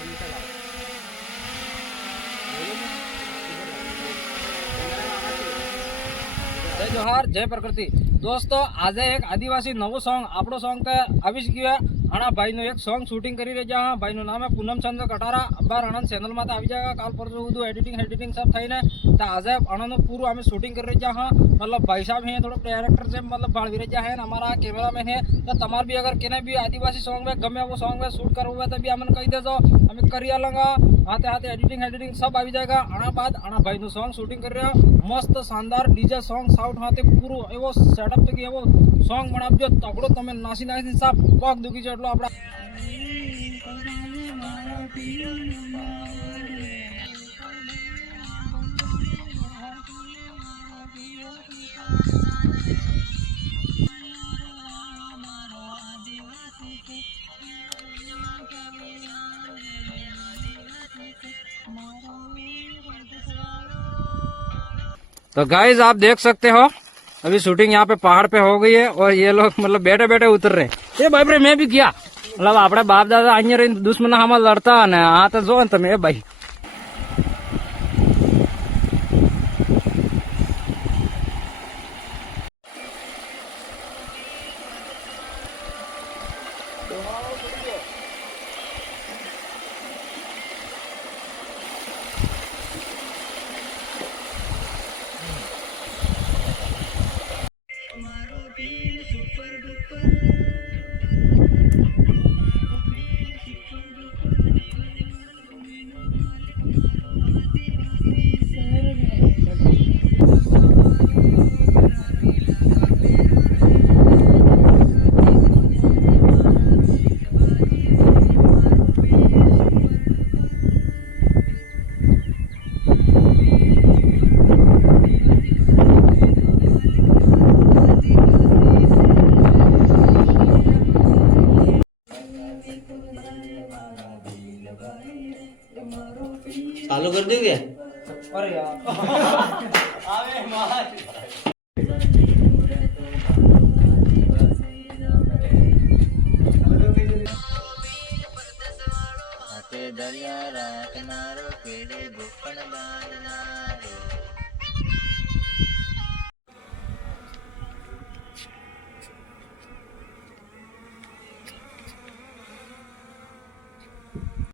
जय जोहार जय प्रकृति। दोस्तों आज एक आदिवासी नवो सॉन्ग आपणो सॉन्ग के आविष गया आना भाई नो एक सॉन्ग शूटिंग करी रही हाँ भाई नो नाम है पूनम चंद्र कटारा। अबार आनंद चैनल में आ जाएगा काल परसों सुधु एडिटिंग सब थी ने तो आज आनंद पूरा आम शूटिंग कर रही हाँ मतलब भाई साहब हैं थोड़ा डायरेक्टर से मतलब बाल विरजा है हमारा कैमरा मैन है तो तमार भी अगर केने भी आदिवासी सॉन्ग में गमे वो सॉन्ग में शूट करवा तो भी हमें कही दे हमें करिया लगा हाथे हाथे एडिटिंग सब आ जाएगा। आना बाद आना भाई नो सॉन्ग शूटिंग कर रहा मस्त शानदार डीजे सॉन्ग साउट हाथे पूरो एवो सेटअप थी एवो सॉन्ग बनावजो तगड़ो तमे नासी नासी सब पग दुखी जेटलो आपड़ा तो गाइज आप देख सकते हो अभी शूटिंग यहाँ पे पहाड़ पे हो गई है और ये लोग मतलब बैठे बैठे उतर रहे। ये भाई भाई मैं भी किया मतलब अपने बाप दादा अ दुश्मन हम लड़ता ने हाँ तो जो તમે भाई चालू कर देंगे। अरे यार आवे मार दरिया रात नारो केड़े गोपन दान